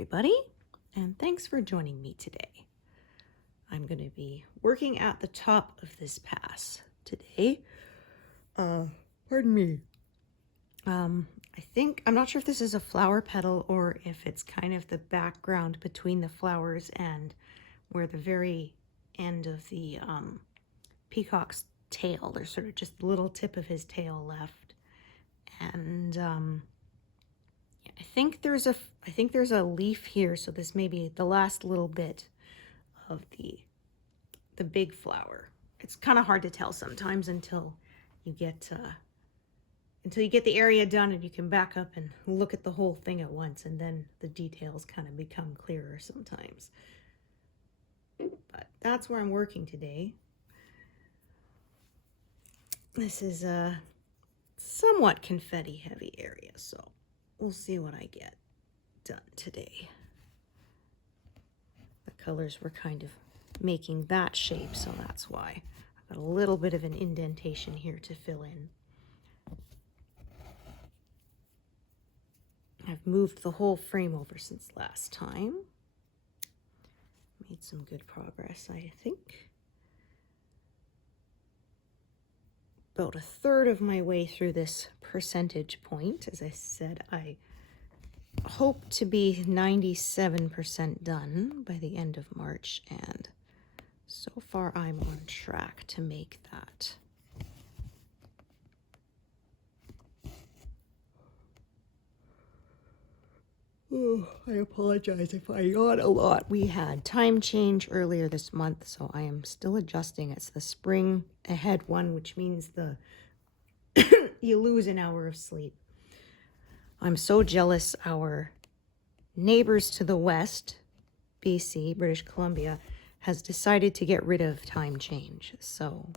everybody, and thanks for joining me today. I'm going to be working at the top of this pass today. Pardon me. I'm not sure if this is a flower petal or if it's kind of the background between the flowers and where the very end of the peacock's tail, there's sort of just the little tip of his tail left. And I think there's a leaf here, so this may be the last little bit of the big flower. It's kind of hard to tell sometimes until you get the area done and you can back up and look at the whole thing at once, and then the details kind of become clearer sometimes. But that's where I'm working today. This is a somewhat confetti heavy area, so we'll see what I get done today. The colors were kind of making that shape, so that's why I've got a little bit of an indentation here to fill in. I've moved the whole frame over since last time. Made some good progress, I think. About a third of my way through this percentage point. As I said, I hope to be 97% done by the end of March, and so far I'm on track to make that. Oh, I apologize if I yawn a lot. We had time change earlier this month, so I am still adjusting. It's the spring ahead one, which means you lose an hour of sleep. I'm so jealous. Our neighbors to the west, BC, British Columbia, has decided to get rid of time change. So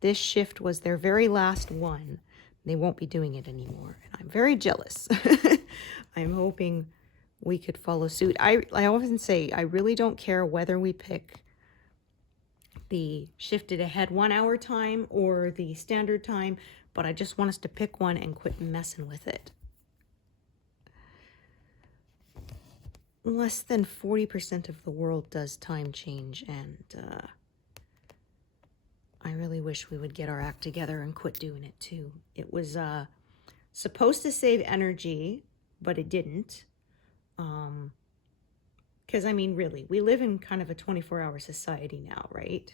this shift was their very last one. They won't be doing it anymore, and I'm very jealous. I'm hoping we could follow suit. I often say I really don't care whether we pick the shifted ahead 1 hour time or the standard time, but I just want us to pick one and quit messing with it. Less than 40% of the world does time change, and I really wish we would get our act together and quit doing it too. It was supposed to save energy, but it didn't. Because, I mean, really, we live in kind of a 24-hour society now, right?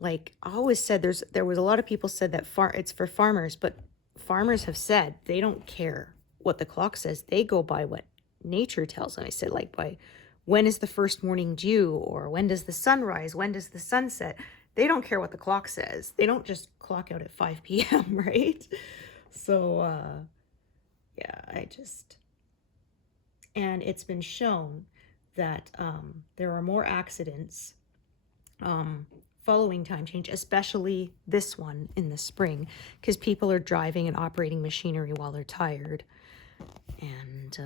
Like I always said, there was a lot of people said that it's for farmers, but farmers have said they don't care what the clock says. They go by what nature tells them. I said, like, by when is the first morning dew, or when does the sun rise, when does the sun set? They don't care what the clock says. They don't just clock out at 5 p.m., right? So, yeah, and it's been shown that there are more accidents following time change, especially this one in the spring, because people are driving and operating machinery while they're tired. And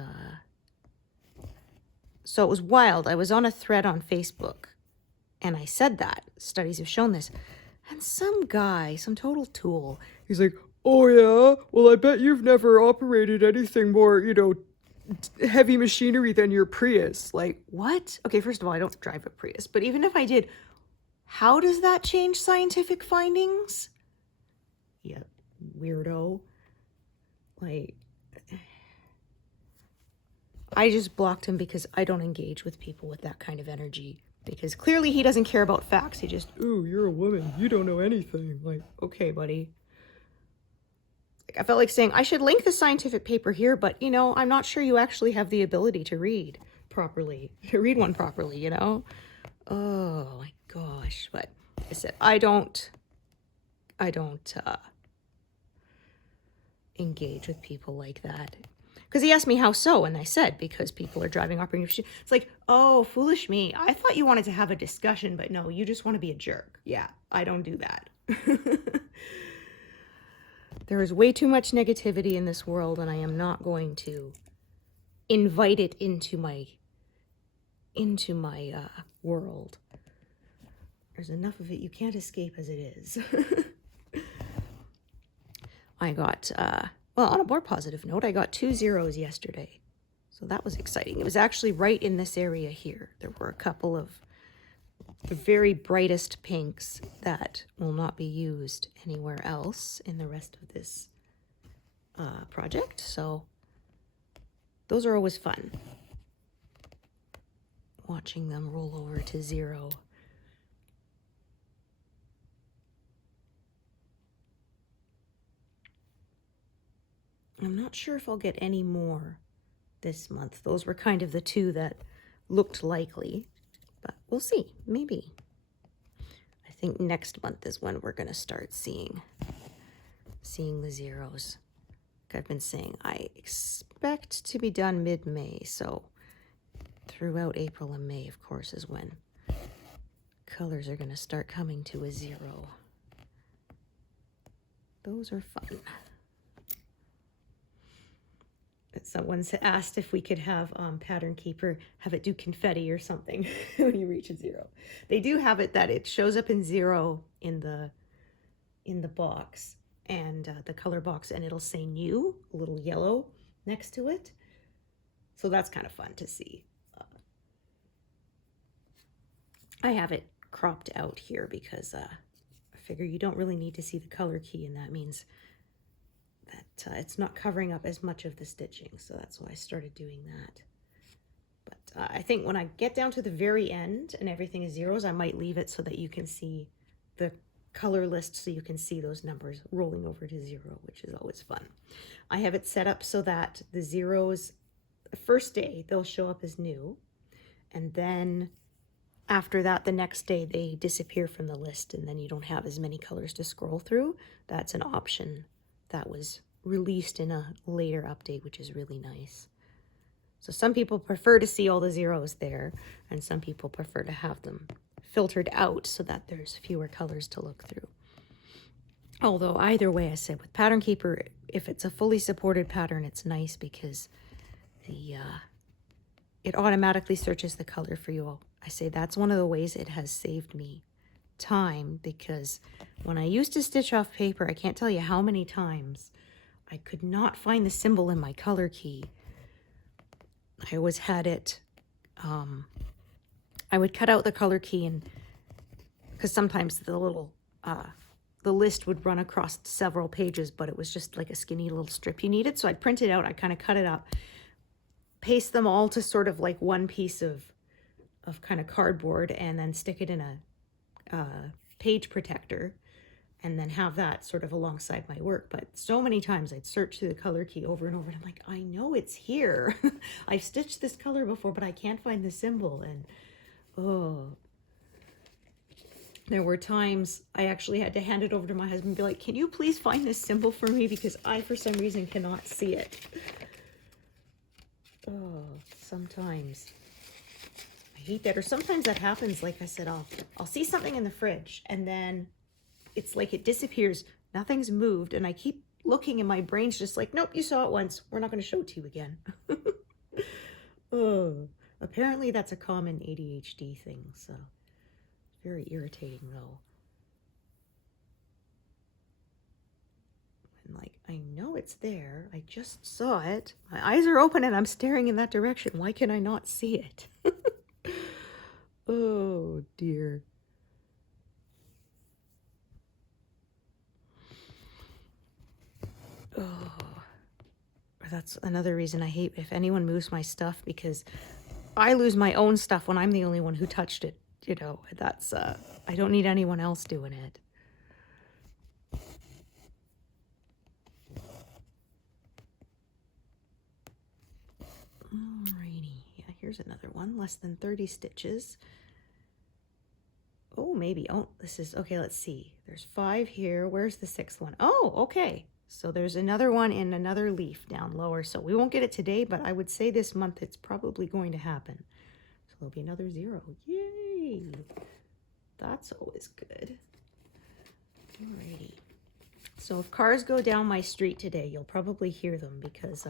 so it was wild. I was on a thread on Facebook, and I said that studies have shown this. And some guy, some total tool, he's like, "Oh yeah, well I bet you've never operated anything more, heavy machinery than your Prius." Like, what? Okay, first of all, I don't drive a Prius, but even if I did, how does that change scientific findings? Yeah, weirdo. Like, I just blocked him because I don't engage with people with that kind of energy, because clearly he doesn't care about facts. He just, "Ooh, you're a woman, you don't know anything." Like, okay, buddy. I felt like saying, I should link the scientific paper here, but, I'm not sure you actually have the ability to read one properly, Oh my gosh. But I said, I don't engage with people like that. Because he asked me how so, and I said, because people are driving operating machine. It's like, oh, foolish me. I thought you wanted to have a discussion, but no, you just want to be a jerk. Yeah, I don't do that. There is way too much negativity in this world, and I am not going to invite it into my world. There's enough of it you can't escape as it is. I got Well, on a more positive note, I got 2 zeros yesterday. So that was exciting. It was actually right in this area here. There were a couple of the very brightest pinks that will not be used anywhere else in the rest of this project. So those are always fun. Watching them roll over to 0. I'm not sure if I'll get any more this month. Those were kind of the 2 that looked likely, but we'll see, maybe. I think next month is when we're gonna start seeing the zeros. Like I've been saying, I expect to be done mid-May, so throughout April and May, of course, is when colors are gonna start coming to a 0. Those are fun. Someone's asked if we could have Pattern Keeper have it do confetti or something when you reach a 0. They do have it that it shows up in 0 in the box and the color box, and it'll say new, a little yellow next to it. So that's kind of fun to see. I have it cropped out here because I figure you don't really need to see the color key, and that means that it's not covering up as much of the stitching, so that's why I started doing that. But I think when I get down to the very end and everything is zeros, I might leave it so that you can see the color list, so you can see those numbers rolling over to 0, which is always fun. I have it set up so that the zeros, the first day, they'll show up as new, and then after that, the next day, they disappear from the list, and then you don't have as many colors to scroll through. That's an option that was released in a later update, which is really nice. So some people prefer to see all the zeros there, and some people prefer to have them filtered out so that there's fewer colors to look through. Although either way, I said with Pattern Keeper, if it's a fully supported pattern, it's nice because it automatically searches the color for you all. I say that's one of the ways it has saved me time, because when I used to stitch off paper, I can't tell you how many times I could not find the symbol in my color key. I always had it, I would cut out the color key, and because sometimes the little, the list would run across several pages, but it was just like a skinny little strip you needed. So I'd print it out, I'd kind of cut it up, paste them all to sort of like one piece of kind of cardboard, and then stick it in a page protector, and then have that sort of alongside my work. But so many times I'd search through the color key over and over, and I'm like, I know it's here. I've stitched this color before, but I can't find the symbol. And oh, there were times I actually had to hand it over to my husband and be like, can you please find this symbol for me, because I for some reason cannot see it. Oh, sometimes I hate that. Or sometimes that happens, like I said, I'll see something in the fridge, and then it's like it disappears. Nothing's moved, and I keep looking, and my brain's just like, nope, you saw it once. We're not going to show it to you again. Oh, apparently that's a common ADHD thing, so very irritating though. And like, I know it's there. I just saw it. My eyes are open and I'm staring in that direction. Why can I not see it? Oh dear. Oh, that's another reason I hate if anyone moves my stuff, because I lose my own stuff when I'm the only one who touched it. You know, that's, I don't need anyone else doing it. Alrighty, yeah, here's another one, less than 30 stitches. Oh, maybe, oh, this is, okay, let's see. There's 5 here. Where's the 6th one? Oh, okay. So there's another one in another leaf down lower. So we won't get it today, but I would say this month it's probably going to happen. So there'll be another 0. Yay! That's always good. Alrighty. So if cars go down my street today, you'll probably hear them, because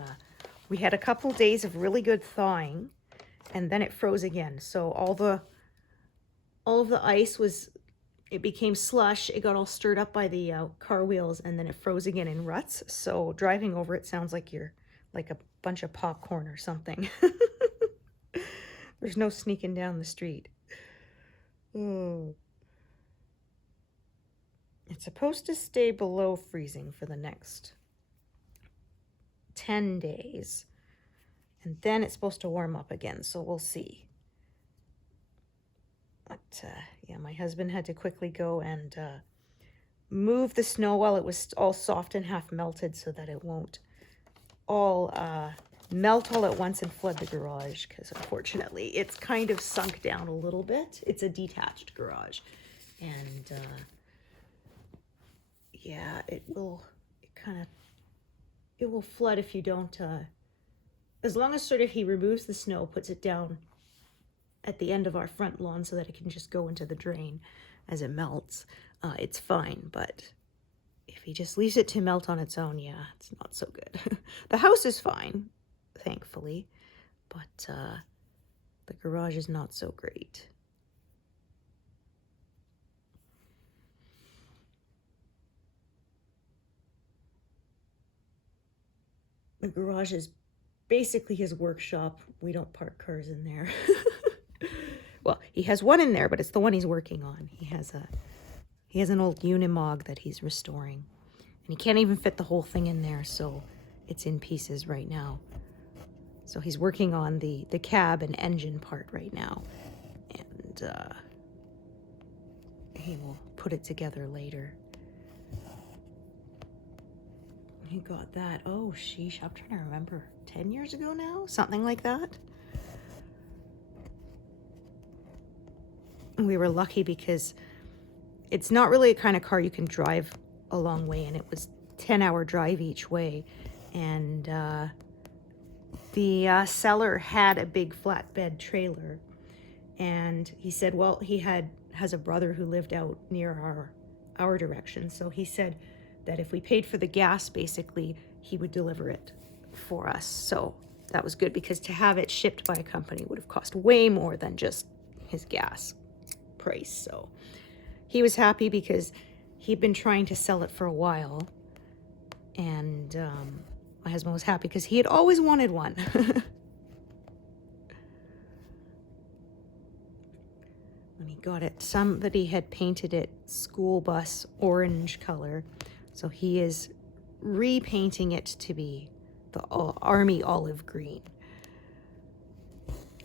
we had a couple days of really good thawing, and then it froze again. So all of the ice was it became slush. It got all stirred up by the car wheels, and then it froze again in ruts. So driving over it sounds like you're like a bunch of popcorn or something. There's no sneaking down the street. Oh. It's supposed to stay below freezing for the next 10 days. And then it's supposed to warm up again, so we'll see. But, yeah, my husband had to quickly go and move the snow while it was all soft and half melted so that it won't all melt all at once and flood the garage, because unfortunately it's kind of sunk down a little bit. It's a detached garage. And, yeah, it will flood if you don't, as long as sort of he removes the snow, puts it down at the end of our front lawn so that it can just go into the drain as it melts, it's fine. But if he just leaves it to melt on its own, yeah, it's not so good. The house is fine, thankfully, but the garage is not so great. The garage is basically his workshop. We don't park cars in there. Well, he has one in there, but it's the one he's working on. He has an old Unimog that he's restoring. And he can't even fit the whole thing in there, so it's in pieces right now. So he's working on the cab and engine part right now. And he will put it together later. He got that, oh sheesh, I'm trying to remember, 10 years ago now? Something like that. We were lucky because it's not really a kind of car you can drive a long way, and it was 10-hour drive each way. And the seller had a big flatbed trailer, and he said, well, he has a brother who lived out near our direction, so he said that if we paid for the gas, basically, he would deliver it for us. So that was good, because to have it shipped by a company would have cost way more than just his gas price. So he was happy because he'd been trying to sell it for a while. And my husband was happy because he had always wanted one. When he got it, somebody had painted it school bus orange color. So he is repainting it to be the army olive green.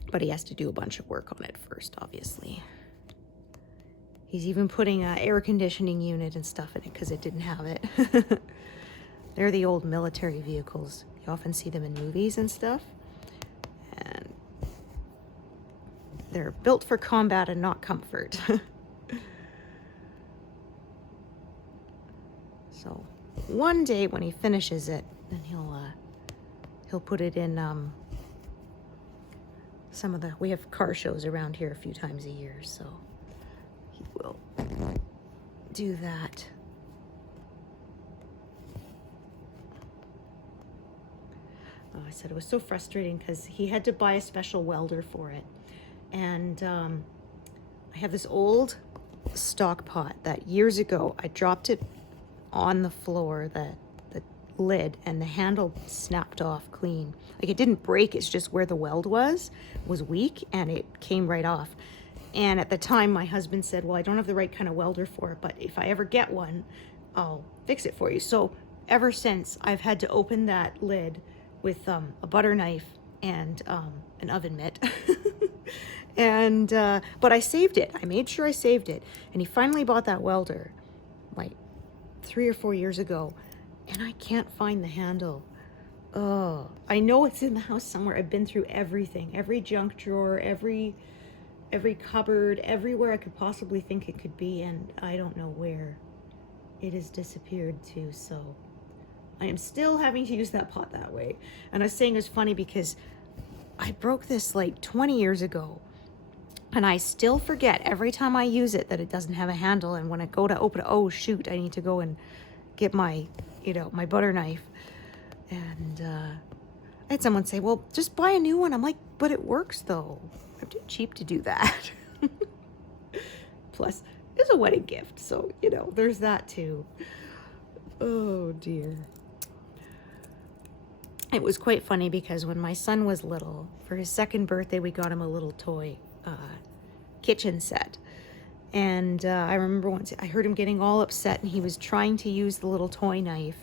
But he has to do a bunch of work on it first, obviously. He's even putting an air conditioning unit and stuff in it because it didn't have it. They're the old military vehicles. You often see them in movies and stuff. And they're built for combat and not comfort. So one day when he finishes it, then he'll put it in we have car shows around here a few times a year, so he will do that. Oh, I said it was so frustrating because he had to buy a special welder for it. And I have this old stock pot that years ago I dropped it on the floor, the lid, and the handle snapped off clean. Like, it didn't break, it's just where the weld was weak, and it came right off. And at the time my husband said, well, I don't have the right kind of welder for it, but if I ever get one, I'll fix it for you. So ever since, I've had to open that lid with a butter knife and an oven mitt. And but I saved it. I made sure I saved it. And he finally bought that welder like 3 or 4 years ago, and I can't find the handle. Oh, I know it's in the house somewhere. I've been through everything, every junk drawer, every cupboard, everywhere I could possibly think it could be, and I don't know where it has disappeared to. So I am still having to use that pot that way. And I was saying it's funny because I broke this like 20 years ago, and I still forget every time I use it that it doesn't have a handle. And when I go to open it, oh shoot, I need to go and get my, my butter knife. And I had someone say, well, just buy a new one. I'm like, but it works though. I'm too cheap to do that. Plus, is a wedding gift. So, you know, there's that too. Oh dear. It was quite funny because when my son was little, for his second birthday, we got him a little toy kitchen set. And I remember once I heard him getting all upset, and he was trying to use the little toy knife,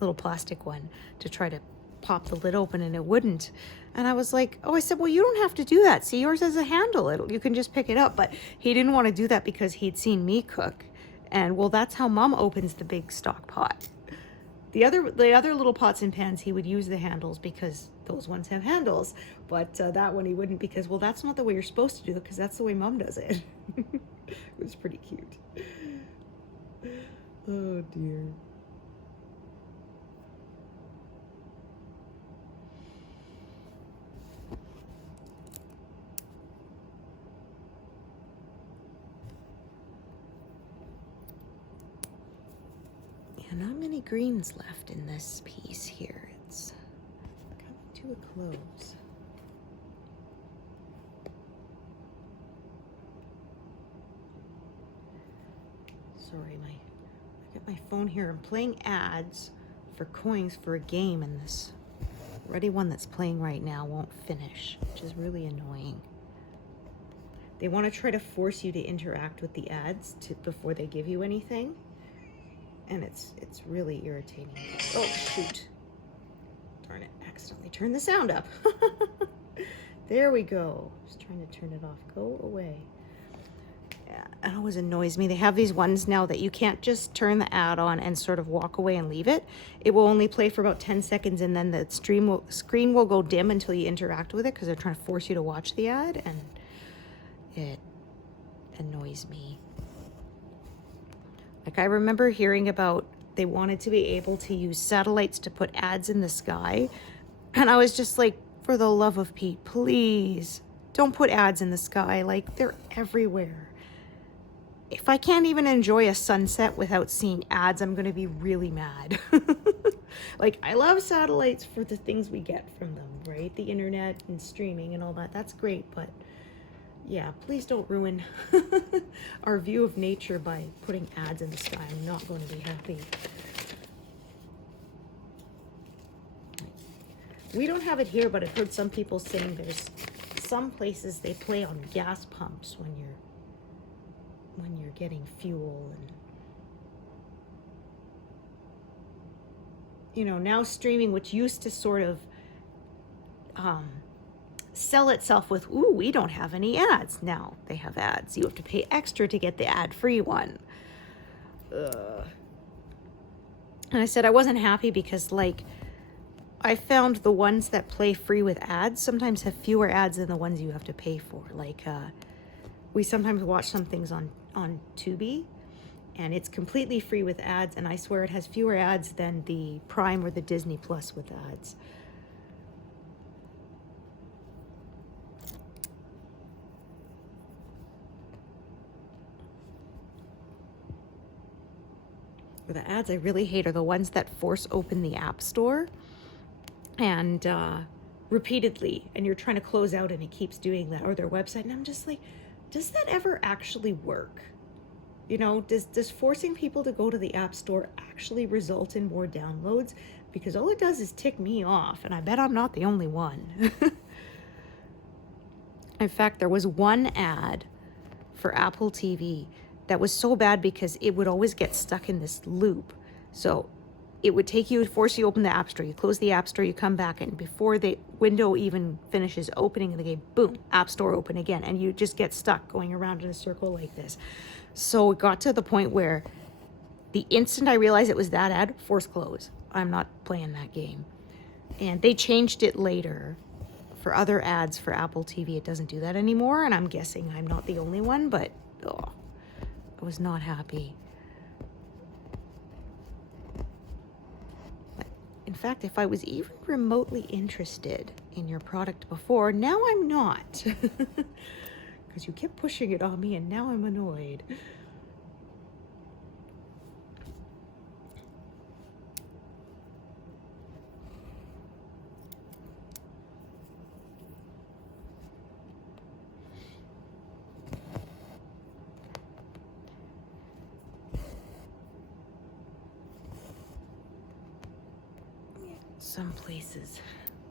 little plastic one, to try to pop the lid open, and it wouldn't. And I was like, oh, I said, well, you don't have to do that. See, yours has a handle. You can just pick it up. But he didn't want to do that because he'd seen me cook. And well, that's how Mom opens the big stock pot. The other little pots and pans, he would use the handles because those ones have handles. But that one he wouldn't because, well, that's not the way you're supposed to do it because that's the way Mom does it. It was pretty cute. Oh, dear. Not many greens left in this piece here. It's coming to a close. Sorry, I got my phone here. I'm playing ads for coins for a game, and this ready one that's playing right now won't finish, which is really annoying. They want to try to force you to interact with the ads before they give you anything. And it's really irritating. Oh, shoot. Darn it, accidentally turned the sound up. There we go. Just trying to turn it off. Go away. Yeah, it always annoys me. They have these ones now that you can't just turn the ad on and sort of walk away and leave it. It will only play for about 10 seconds, and then the screen will go dim until you interact with it because they're trying to force you to watch the ad, and it annoys me. Like, I remember hearing about they wanted to be able to use satellites to put ads in the sky. And I was just like, for the love of Pete, please don't put ads in the sky. Like, they're everywhere. If I can't even enjoy a sunset without seeing ads, I'm going to be really mad. Like, I love satellites for the things we get from them, right? The internet and streaming and all that. That's great, but yeah, please don't ruin our view of nature by putting ads in the sky. I'm not going to be happy. We don't have it here, but I've heard some people saying there's some places they play on gas pumps when you're getting fuel. And you know, now streaming, which used to sort of sell itself with, ooh, we don't have any ads. Now they have ads. You have to pay extra to get the ad-free one. And I said I wasn't happy because, like, I found the ones that play free with ads sometimes have fewer ads than the ones you have to pay for. Like, we sometimes watch some things on Tubi, and it's completely free with ads, and I swear it has fewer ads than the Prime or the Disney Plus with ads. The ads I really hate are the ones that force open the App Store and repeatedly, and you're trying to close out and it keeps doing that, or their website, and I'm just like, does that ever actually work? You know, does forcing people to go to the App Store actually result in more downloads? Because all it does is tick me off, and I bet I'm not the only one. In fact, there was one ad for Apple TV that was so bad because it would always get stuck in this loop. So it would force you to open the App Store. You close the App Store, you come back, and before the window even finishes opening in the game, boom, App Store open again. And you just get stuck going around in a circle like this. So it got to the point where the instant I realized it was that ad, force close. I'm not playing that game. And they changed it later for other ads for Apple TV. It doesn't do that anymore, and I'm guessing I'm not the only one, but I was not happy. But in fact, if I was even remotely interested in your product before, now I'm not. Because you kept pushing it on me, and now I'm annoyed. some places,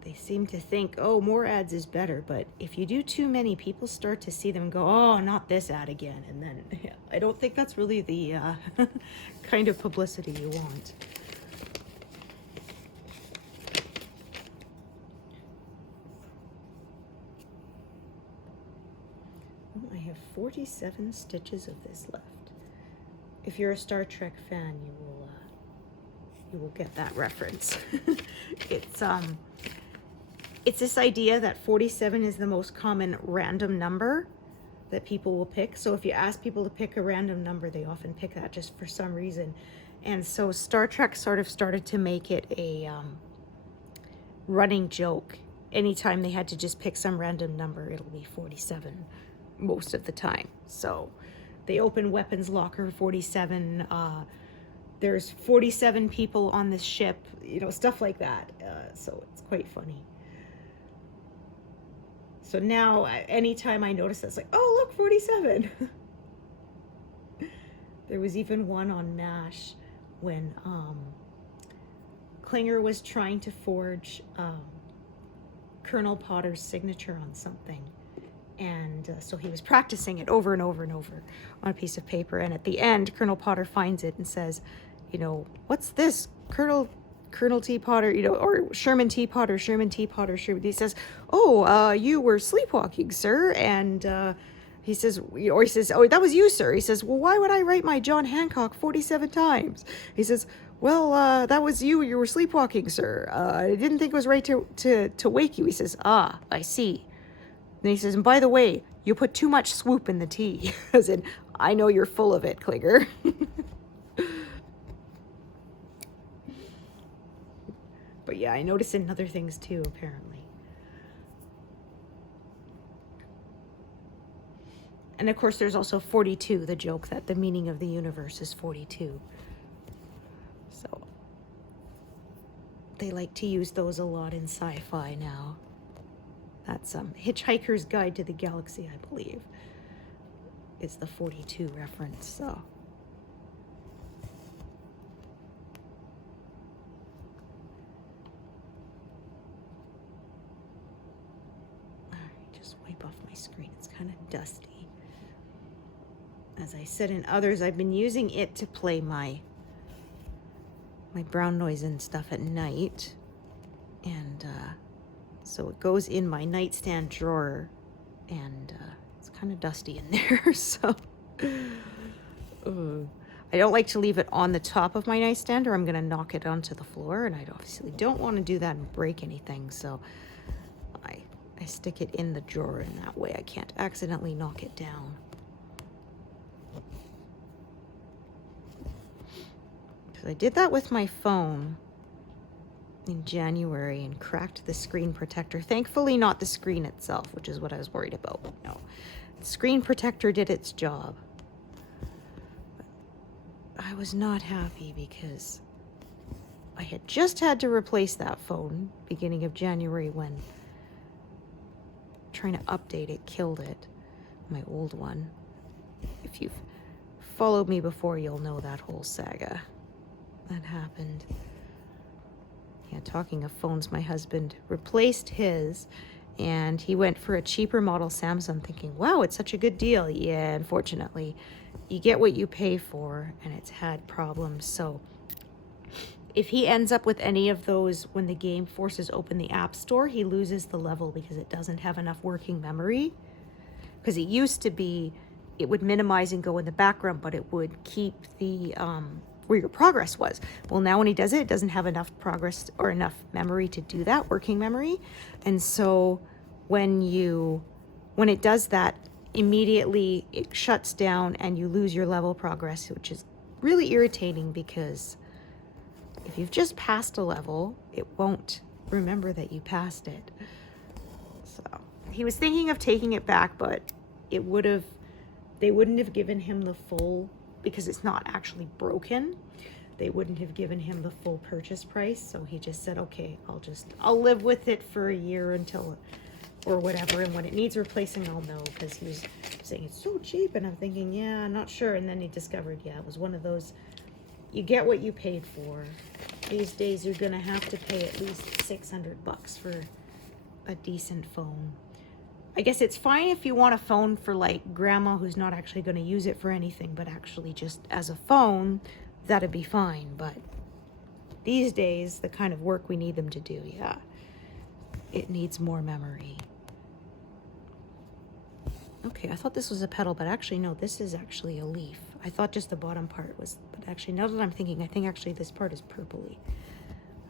they seem to think, oh, more ads is better. But if you do too many, people start to see them and go, oh, not this ad again. And then I don't think that's really the kind of publicity you want. Well, I have 47 stitches of this left. If you're a Star Trek fan, you will get that reference. It's this idea that 47 is the most common random number that people will pick. So if you ask people to pick a random number, they often pick that just for some reason. And so Star Trek sort of started to make it a running joke. Anytime they had to just pick some random number, it'll be 47 most of the time. So they open weapons locker 47. There's 47 people on this ship, you know, stuff like that. So it's quite funny. So now, anytime I notice this, like, oh, look, 47. There was even one on MASH when Klinger was trying to forge Colonel Potter's signature on something. And so he was practicing it over and over and over on a piece of paper. And at the end, Colonel Potter finds it and says, you know, what's this? Colonel T. Potter, you know, or Sherman T. Potter, Sherman T. Potter, Sherman. He says, oh, you were sleepwalking, sir. And he says, oh, that was you, sir. He says, well, why would I write my John Hancock 47 times? He says, well, that was you. You were sleepwalking, sir. I didn't think it was right to wake you. He says, ah, I see. And he says, and by the way, you put too much swoop in the tea. As in, I know you're full of it, Klinger. But yeah, I noticed in other things too, apparently. And of course, there's also 42, the joke that the meaning of the universe is 42. So they like to use those a lot in sci-fi now. That's Hitchhiker's Guide to the Galaxy, I believe, is the 42 reference. So all right, just wipe off my screen. It's kind of dusty. As I said in others, I've been using it to play my brown noise and stuff at night, and so it goes in my nightstand drawer, and it's kind of dusty in there. So I don't like to leave it on the top of my nightstand, or I'm going to knock it onto the floor, and I obviously don't want to do that and break anything. So I stick it in the drawer, and that way I can't accidentally knock it down. Because I did that with my phone in January and cracked the screen protector. Thankfully not the screen itself, which is what I was worried about. No, the screen protector did its job. But I was not happy because I had just had to replace that phone beginning of January when trying to update it killed it, my old one. If you've followed me before, you'll know that whole saga that happened. Yeah, talking of phones, my husband replaced his, and he went for a cheaper model Samsung thinking, wow, it's such a good deal. Yeah, unfortunately, you get what you pay for, and it's had problems. So if he ends up with any of those when the game forces open the App Store, he loses the level because it doesn't have enough working memory. Because it used to be, it would minimize and go in the background, but it would keep the where your progress was. Well, now when he does it, it doesn't have enough progress or enough memory to do that, working memory. And so when it does that, immediately it shuts down and you lose your level progress, which is really irritating because if you've just passed a level, it won't remember that you passed it. So he was thinking of taking it back, but they wouldn't have given him the full, because it's not actually broken, they wouldn't have given him the full purchase price. So he just said, okay, I'll live with it for a year until, or whatever, and when it needs replacing, I'll know, because he was saying it's so cheap, and I'm thinking, yeah, I'm not sure. And then he discovered, yeah, it was one of those, you get what you paid for. These days you're gonna have to pay at least $600 for a decent phone. I guess it's fine if you want a phone for like grandma who's not actually gonna use it for anything, but actually just as a phone, that'd be fine. But these days, the kind of work we need them to do, yeah, it needs more memory. Okay, I thought this was a petal, but actually no, this is actually a leaf. I thought just the bottom part was, but actually now that I'm thinking, I think actually this part is purpley.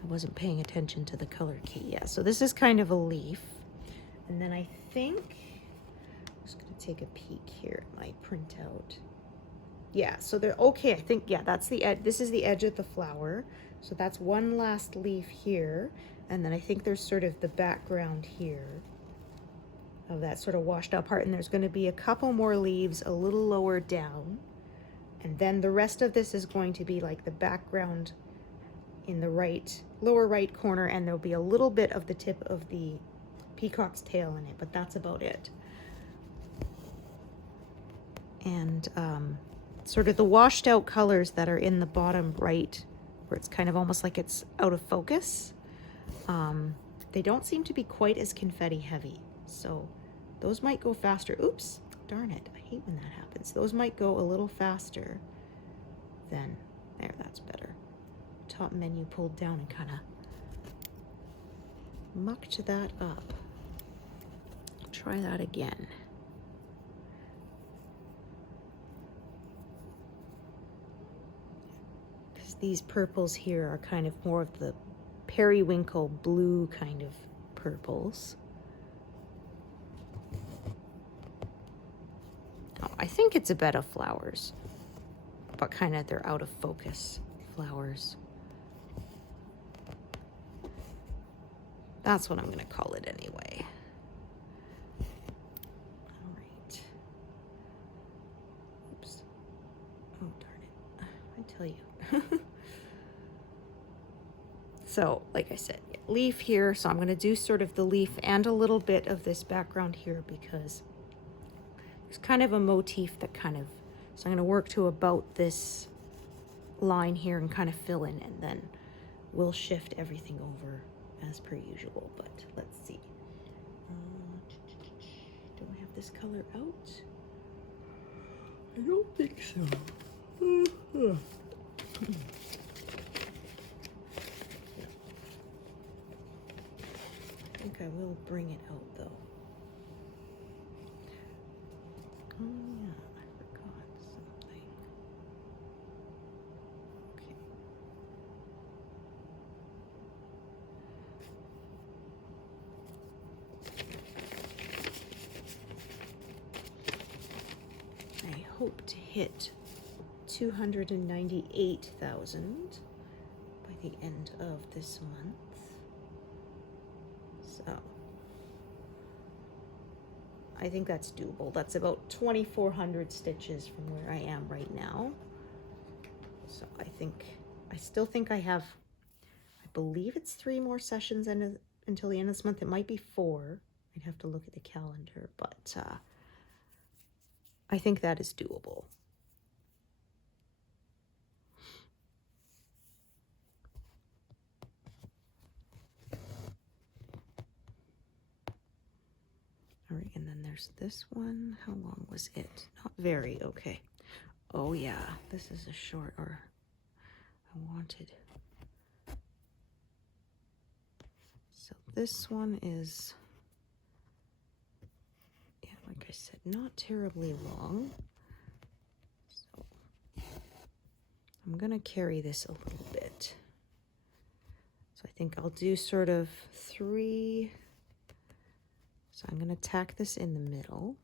I wasn't paying attention to the color key. Yeah, so this is kind of a leaf. And then I think, I'm just gonna take a peek here at my printout. Yeah, so they're okay. I think, yeah, that's the edge. This is the edge of the flower. So that's one last leaf here. And then I think there's sort of the background here of that sort of washed out part. And there's going to be a couple more leaves a little lower down. And then the rest of this is going to be like the background in the lower right corner. And there'll be a little bit of the tip of the peacock's tail in it, but that's about it. And sort of the washed out colors that are in the bottom right, where it's kind of almost like it's out of focus, they don't seem to be quite as confetti heavy. So those might go faster. Oops, darn it. I hate when that happens. Those might go a little faster than, there, that's better. Top menu pulled down and kind of mucked that up. Try that again. Because these purples here are kind of more of the periwinkle blue kind of purples. Oh, I think it's a bed of flowers, but kind of they're out of focus flowers. That's what I'm going to call it anyway. All right. Oops. Oh, darn it. I tell you. So, like I said, leaf here. So I'm going to do sort of the leaf and a little bit of this background here because it's kind of a motif that kind of, so I'm going to work to about this line here and kind of fill in, and then we'll shift everything over as per usual. But let's see. Do I have this color out? I don't think so. I think I will bring it out though. Oh yeah, I forgot something. Okay. I hope to hit 298,000 by the end of this month. So I think that's doable. That's about 2,400 stitches from where I am right now. So I still think I have, I believe it's 3 more sessions until the end of this month. It might be 4. I'd have to look at the calendar, but I think that is doable. All right, and then there's this one. How long was it? Not very, okay. Oh yeah, this is a short, or I wanted. So this one is, yeah, like I said, not terribly long. So I'm gonna carry this a little bit. So I think I'll do sort of 3. So I'm going to tack this in the middle.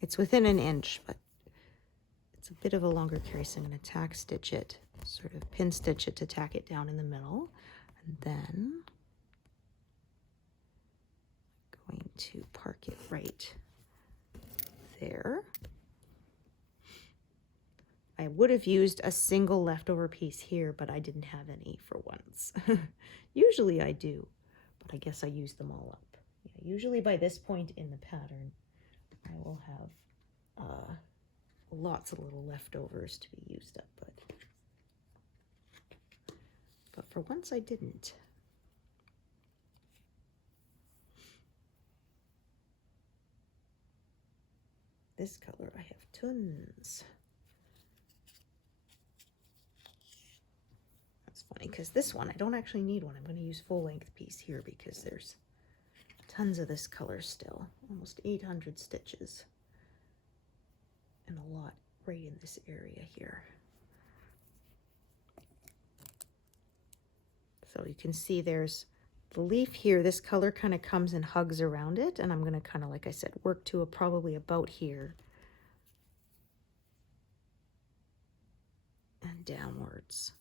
It's within an inch, but it's a bit of a longer carry, so I'm going to tack stitch it, sort of pin stitch it to tack it down in the middle. And then I'm going to park it right there. I would have used a single leftover piece here, but I didn't have any for once. Usually I do, but I guess I used them all up. Yeah, usually by this point in the pattern, I will have lots of little leftovers to be used up. But but for once I didn't. This color I have tons. That's funny because this one I don't actually need one. I'm going to use full length piece here because there's tons of this color still. Almost 800 stitches. And a lot right in this area here. So you can see there's the leaf here. This color kind of comes and hugs around it, and I'm going to kind of, like I said, work to probably about here and downwards.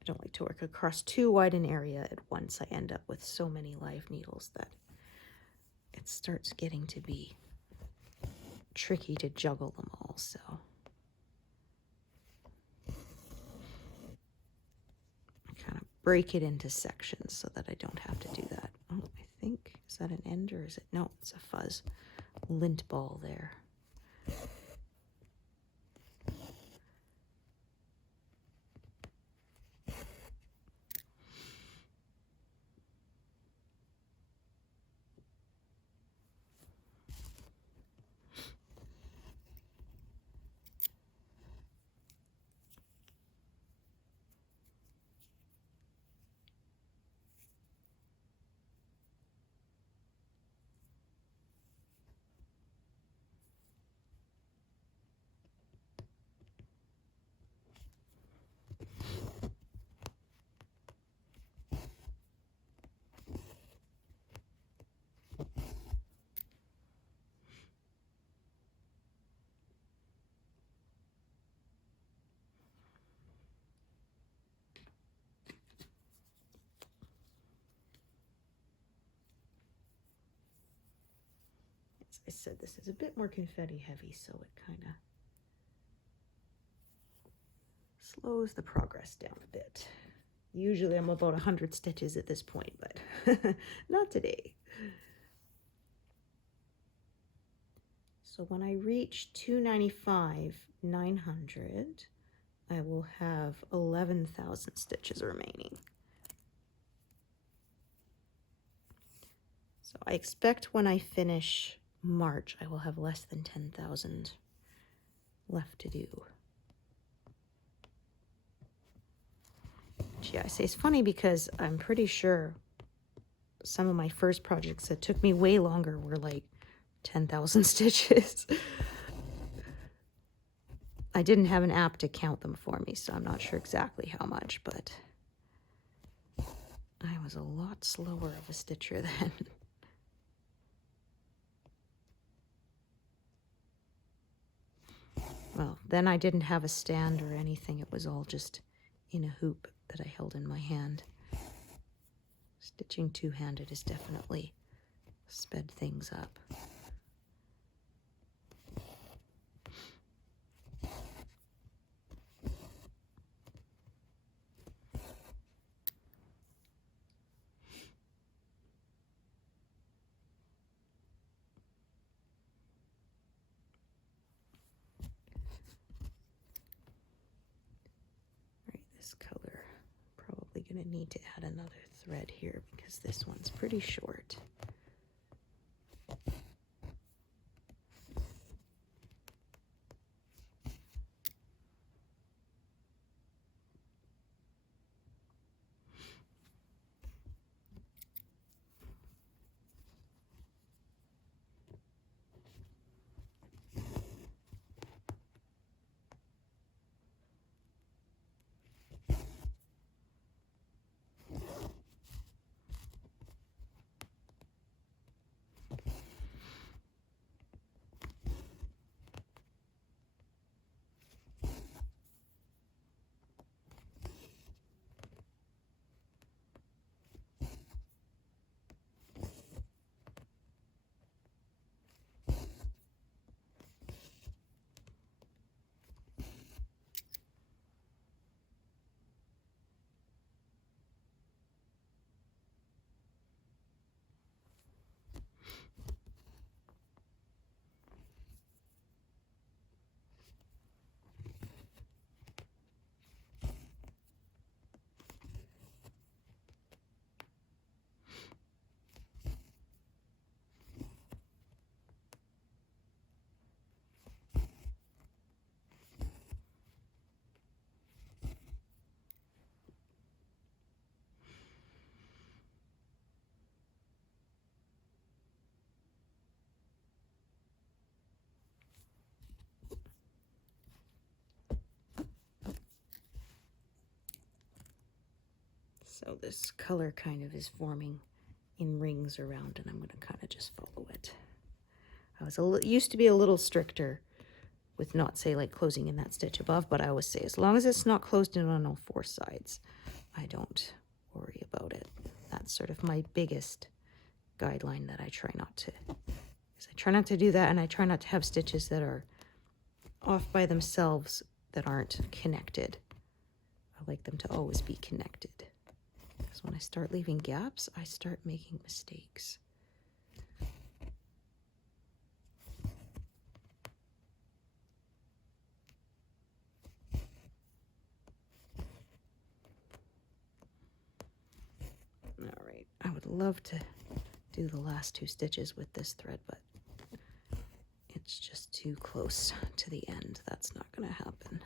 I don't like to work across too wide an area at once. I end up with so many live needles that it starts getting to be tricky to juggle them all. So break it into sections so that I don't have to do that. Oh, I think, is that an end or is it? No, it's a fuzz lint ball there. I said this is a bit more confetti heavy, so it kind of slows the progress down a bit. Usually I'm about 100 stitches at this point, but not today. So when I reach 295, 900, I will have 11,000 stitches remaining. So I expect when I finish March, I will have less than 10,000 left to do. Yeah, I say it's funny because I'm pretty sure some of my first projects that took me way longer were like 10,000 stitches. I didn't have an app to count them for me, so I'm not sure exactly how much, but I was a lot slower of a stitcher then. Well, then I didn't have a stand or anything. It was all just in a hoop that I held in my hand. Stitching two-handed has definitely sped things up. This color, probably going to need to add another thread here because this one's pretty short. So this color kind of is forming in rings around, and I'm going to kind of just follow it. I was used to be a little stricter with not, say, like closing in that stitch above, but I always say as long as it's not closed in on all four sides, I don't worry about it. That's sort of my biggest guideline that I try not to, because I try not to do that, and I try not to have stitches that are off by themselves that aren't connected. I like them to always be connected, because when I start leaving gaps, I start making mistakes. All right, I would love to do the last two stitches with this thread, but it's just too close to the end. That's not going to happen.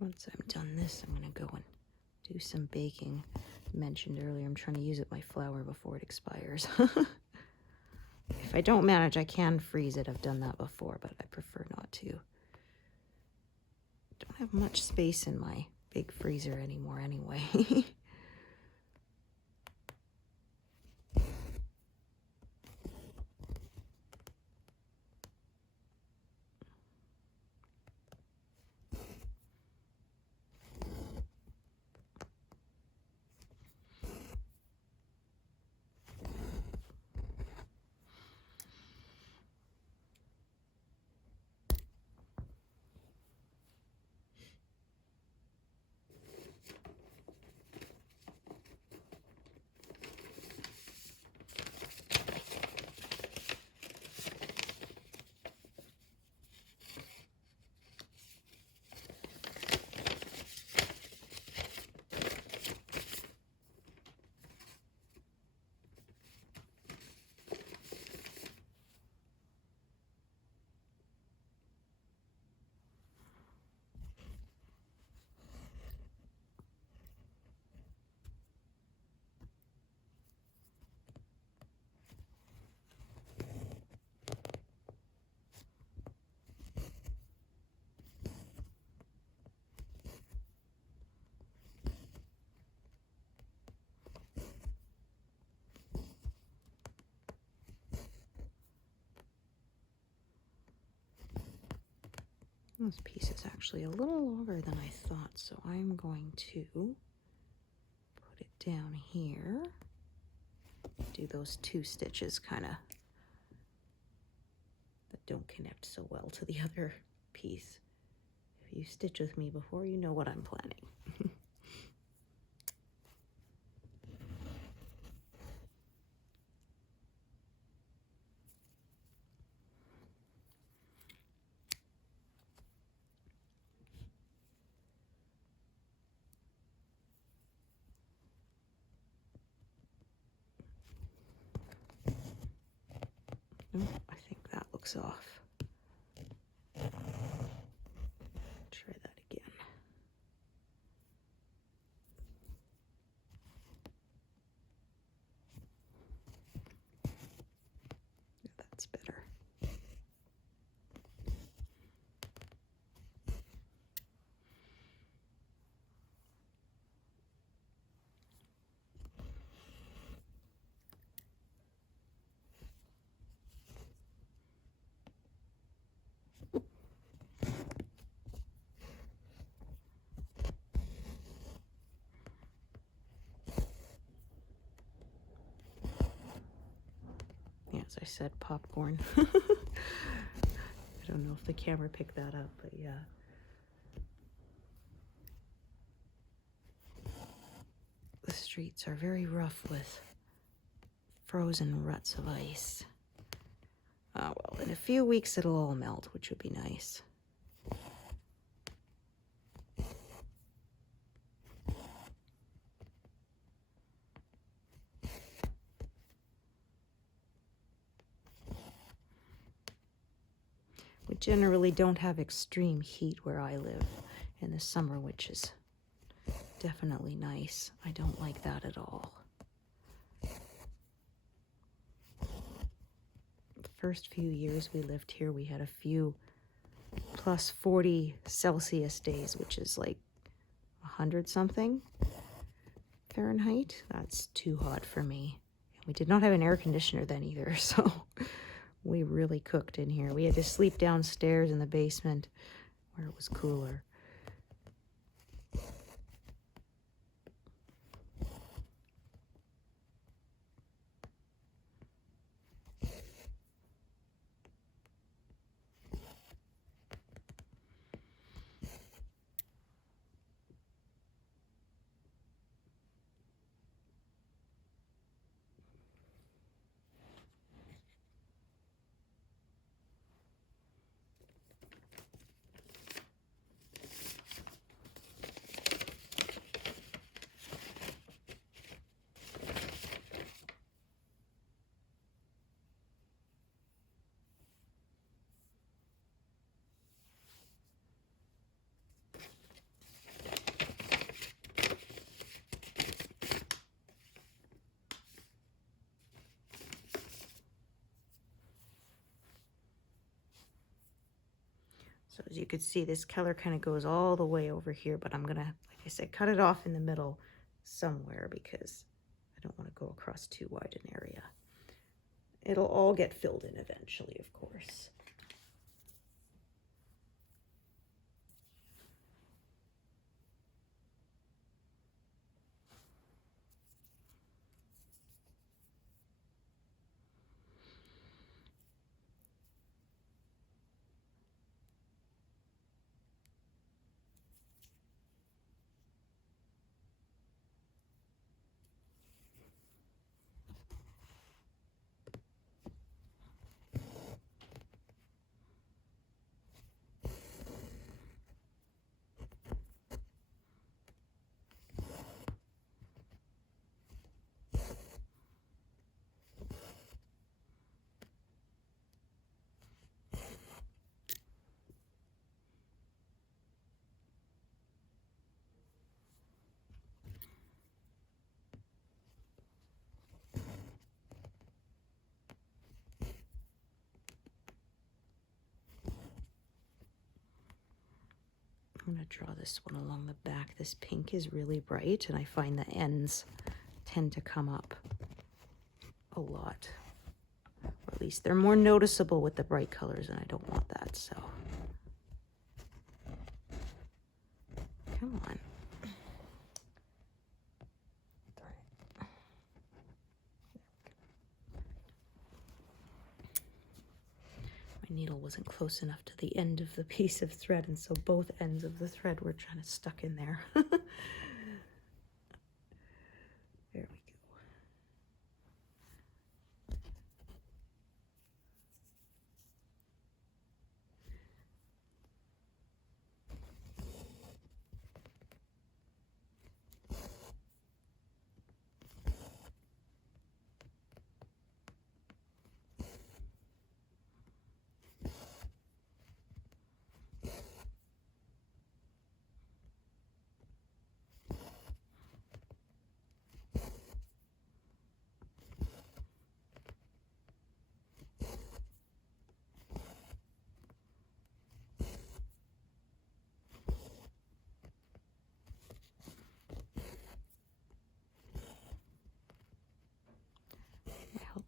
Once I'm done this, I'm going to go and do some baking. Mentioned earlier, I'm trying to use up my flour before it expires. If I don't manage, I can freeze it. I've done that before, but I prefer not to. Don't have much space in my big freezer anymore anyway. This piece is actually a little longer than I thought, so I'm going to put it down here. Do those 2 stitches kind of that don't connect so well to the other piece. If you stitch with me before, you know what I'm planning. I think that looks off. Try that again. Yeah, that's better. As I said, popcorn. I don't know if the camera picked that up, but yeah. The streets are very rough with frozen ruts of ice. Oh well, in a few weeks it'll all melt, which would be nice. We generally don't have extreme heat where I live in the summer, which is definitely nice. I don't like that at all. The first few years we lived here, we had a few plus 40 Celsius days, which is like 100 something Fahrenheit. That's too hot for me. We did not have an air conditioner then either, so we really cooked in here. We had to sleep downstairs in the basement where it was cooler. So as you can see, this color kind of goes all the way over here, but I'm gonna, like I said, cut it off in the middle somewhere because I don't want to go across too wide an area. It'll all get filled in eventually, of course. I'm going to draw this one along the back. This pink is really bright, and I find the ends tend to come up a lot. Or at least they're more noticeable with the bright colors, and I don't want that, so. Come on. My needle wasn't close enough to the end of the piece of thread, and so both ends of the thread were kind of stuck in there. There we go.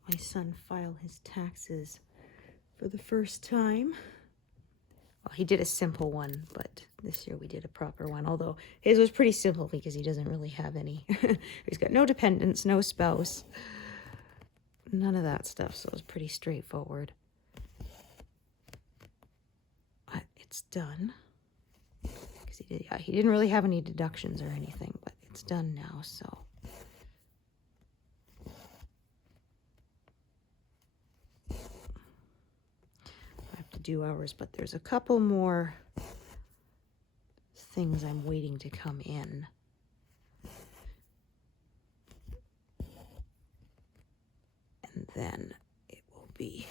My son file his taxes for the first time. Well, he did a simple one, but this year we did a proper one, although his was pretty simple because he doesn't really have any. He's got no dependents, no spouse, none of that stuff, so it was pretty straightforward. But it's done. Because he didn't really have any deductions or anything, but it's done now, so. Do hours, but there's a couple more things I'm waiting to come in. And then it will be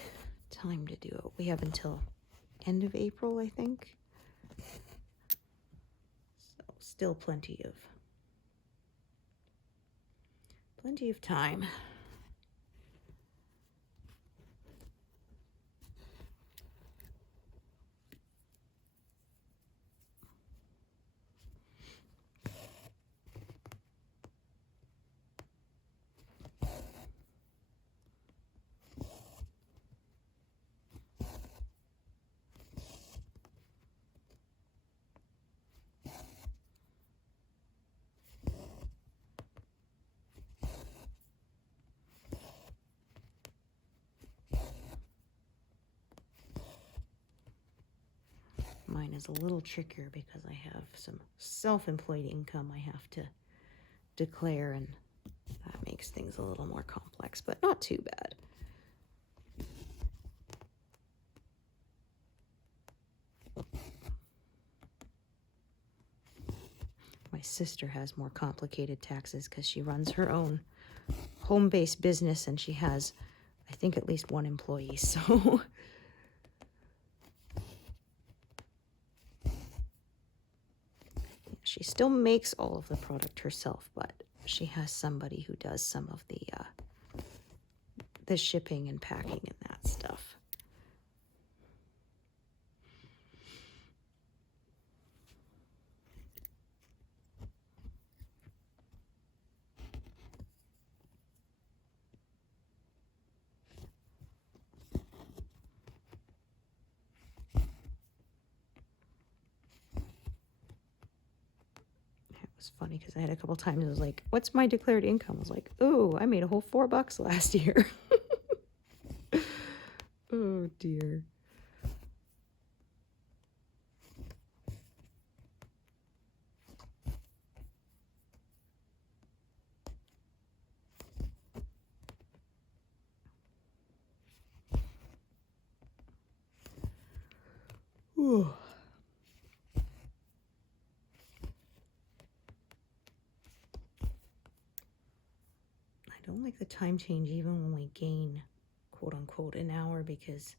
time to do it. We have until end of April, I think. So still plenty of time. Mine is a little trickier because I have some self-employed income I have to declare, and that makes things a little more complex, but not too bad. My sister has more complicated taxes because she runs her own home-based business, and she has, I think, at least one employee, so... She still makes all of the product herself, but she has somebody who does some of the shipping and packing and that stuff. It's funny because I had a couple times I was like, what's my declared income? I was like, oh, I made a whole $4 last year. Oh dear. Ooh. I don't like the time change even when we gain, quote unquote, an hour, because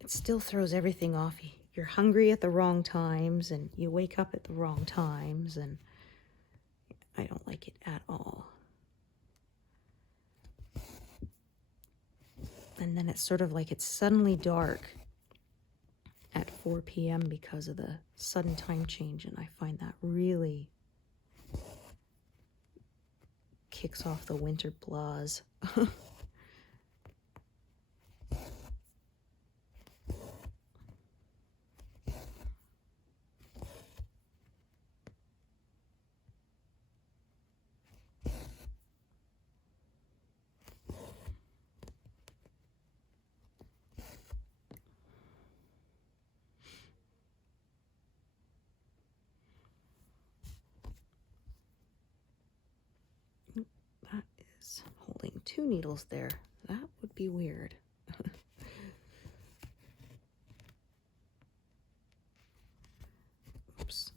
it still throws everything off. You're hungry at the wrong times and you wake up at the wrong times, and I don't like it at all. And then it's sort of like it's suddenly dark at 4 p.m. because of the sudden time change, and I find that really kicks off the winter blahs. Because holding 2 needles there, that would be weird. Oops.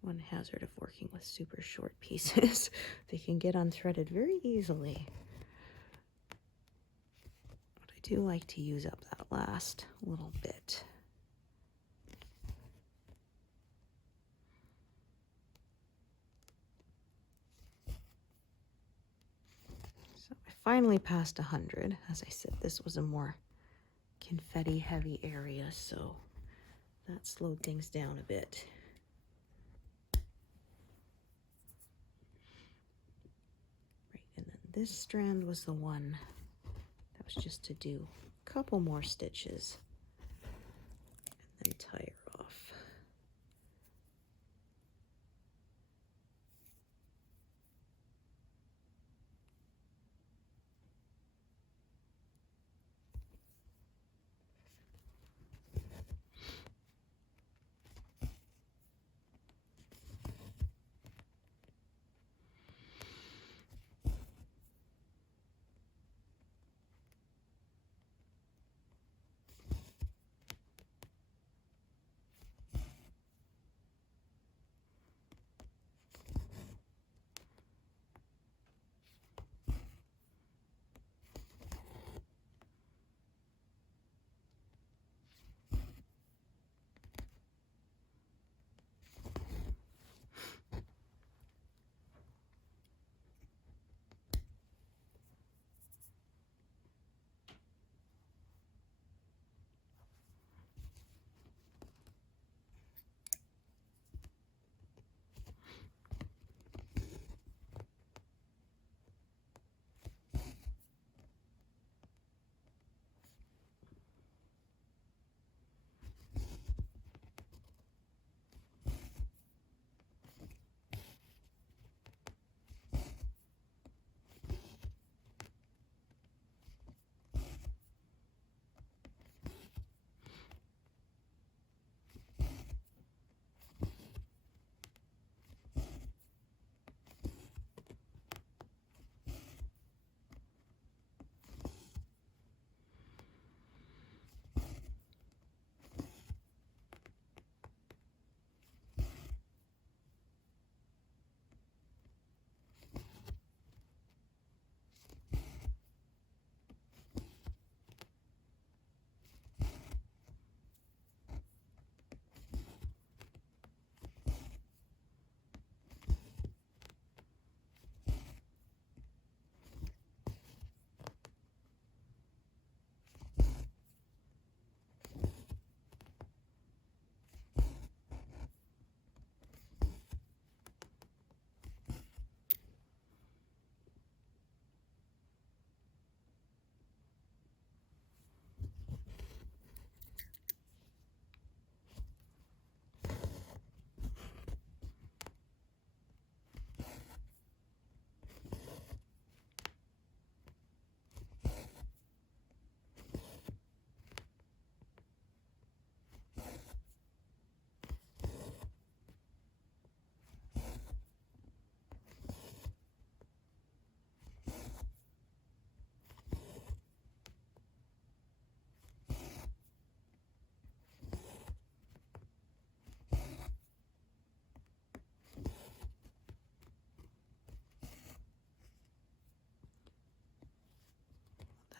One hazard of working with super short pieces, they can get unthreaded very easily. But I do like to use up that last little bit. So I finally passed 100. As I said, this was a more confetti heavy area, so that slowed things down a bit. Right, and then this strand was the one that was just to do a couple more stitches and then tie her off.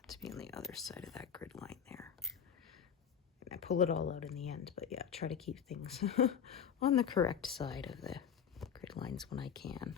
To be on the other side of that grid line there. And I pull it all out in the end, but yeah, try to keep things on the correct side of the grid lines when I can.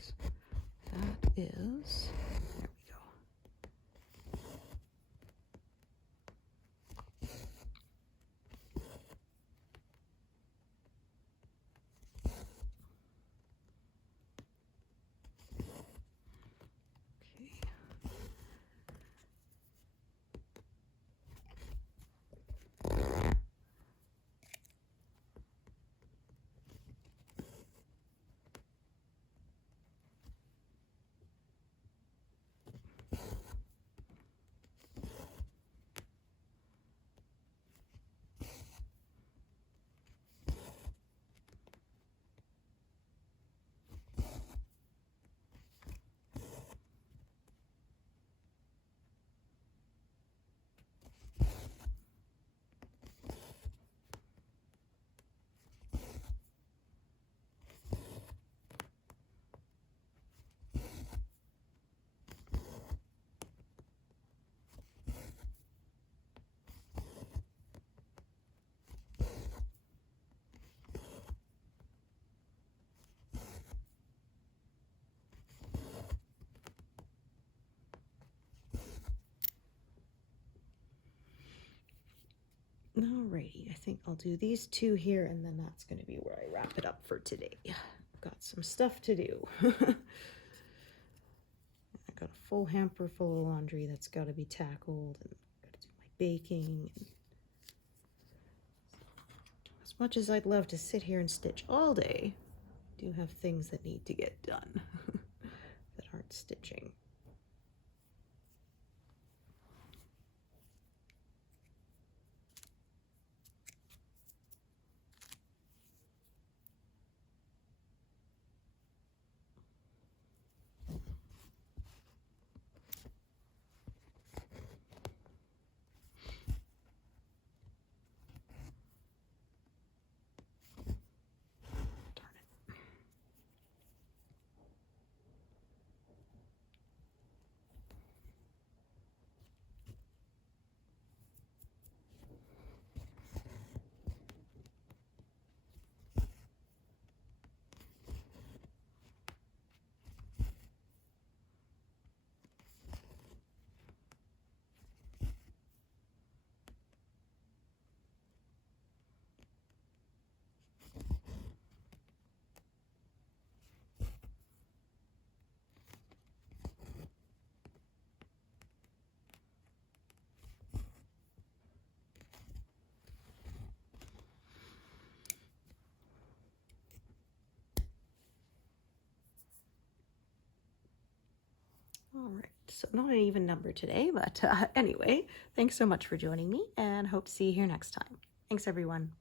works. That is, there we go. Alrighty, I think I'll do these two here, and then that's going to be where I wrap it up for today. Got some stuff to do. I got a full hamper full of laundry that's got to be tackled, and got to do my baking. And as much as I'd love to sit here and stitch all day, I do have things that need to get done that aren't stitching. All right, so not an even number today, but anyway, thanks so much for joining me, and hope to see you here next time. Thanks, everyone.